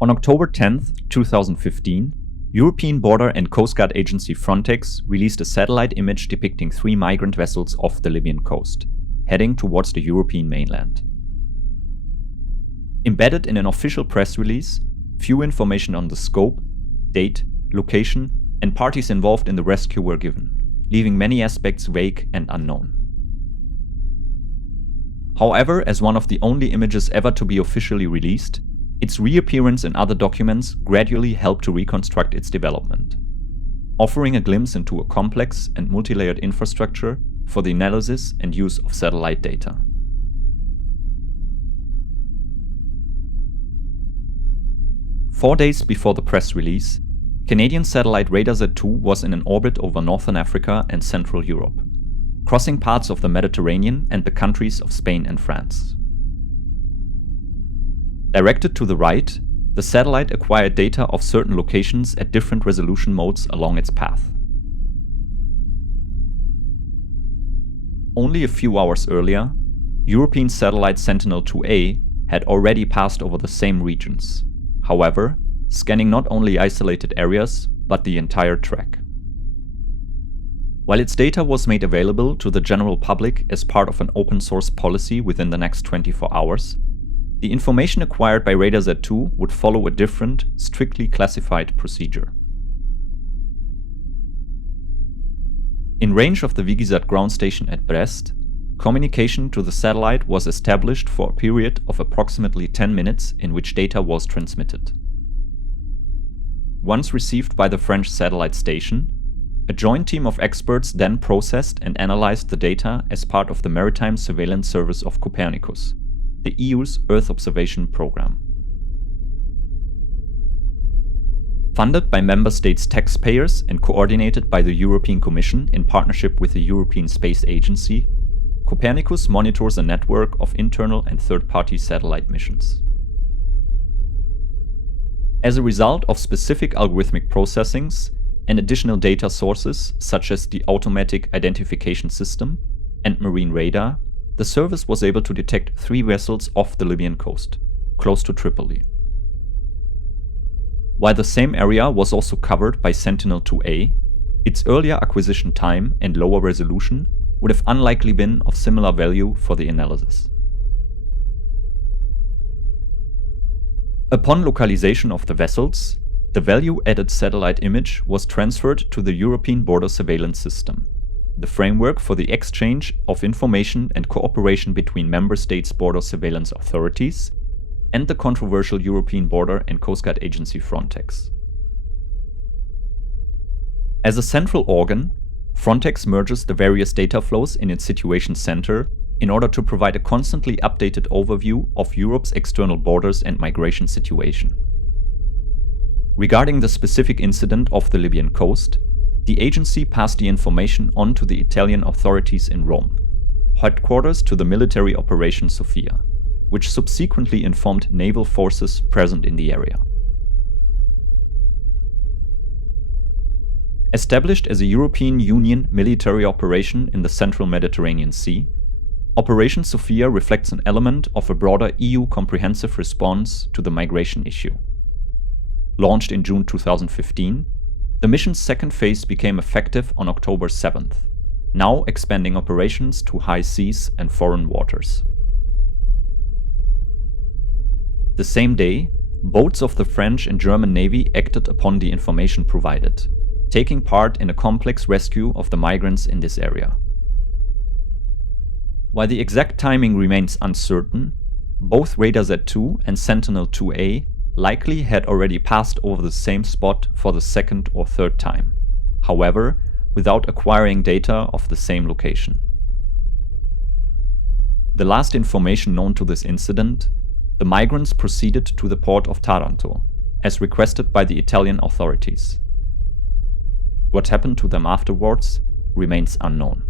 On October 10, 2015, European Border and Coast Guard Agency Frontex released a satellite image depicting 3 migrant vessels off the Libyan coast, heading towards the European mainland. Embedded in an official press release, few information on the scope, date, location, and parties involved in the rescue were given, leaving many aspects vague and unknown. However, as one of the only images ever to be officially released, its reappearance in other documents gradually helped to reconstruct its development, offering a glimpse into a complex and multi-layered infrastructure for the analysis and use of satellite data. Four days before the press release, Canadian satellite Radar Z2 was in an orbit over Northern Africa and Central Europe, crossing parts of the Mediterranean and the countries of Spain and France. Directed to the right, the satellite acquired data of certain locations at different resolution modes along its path. Only a few hours earlier, European satellite Sentinel-2A had already passed over the same regions, however, scanning not only isolated areas, but the entire track. While its data was made available to the general public as part of an open source policy within the next 24 hours, the information acquired by Radar Z2 would follow a different, strictly classified procedure. In range of the Vigisat ground station at Brest, communication to the satellite was established for a period of approximately 10 minutes in which data was transmitted. Once received by the French satellite station, a joint team of experts then processed and analyzed the data as part of the Maritime Surveillance Service of Copernicus, the EU's Earth observation program. Funded by member states' taxpayers and coordinated by the European Commission in partnership with the European Space Agency, Copernicus monitors a network of internal and third-party satellite missions. As a result of specific algorithmic processings and additional data sources such as the Automatic Identification System and marine radar, the service was able to detect 3 vessels off the Libyan coast, close to Tripoli. While the same area was also covered by Sentinel-2A, its earlier acquisition time and lower resolution would have unlikely been of similar value for the analysis. Upon localization of the vessels, the value-added satellite image was transferred to the European Border Surveillance System, the framework for the exchange of information and cooperation between member states' border surveillance authorities, and the controversial European Border and Coast Guard Agency Frontex. As a central organ, Frontex merges the various data flows in its situation center in order to provide a constantly updated overview of Europe's external borders and migration situation. Regarding the specific incident off the Libyan coast, the agency passed the information on to the Italian authorities in Rome, headquarters to the military Operation Sophia, which subsequently informed naval forces present in the area. Established as a European Union military operation in the central Mediterranean Sea, Operation Sophia reflects an element of a broader EU comprehensive response to the migration issue. Launched in June 2015, the mission's second phase became effective on October 7th, now expanding operations to high seas and foreign waters. The same day, boats of the French and German Navy acted upon the information provided, taking part in a complex rescue of the migrants in this area. While the exact timing remains uncertain, both Radar Z2 and Sentinel-2A likely had already passed over the same spot for the second or third time, however, without acquiring data of the same location. The last information known to this incident, the migrants proceeded to the port of Taranto, as requested by the Italian authorities. What happened to them afterwards remains unknown.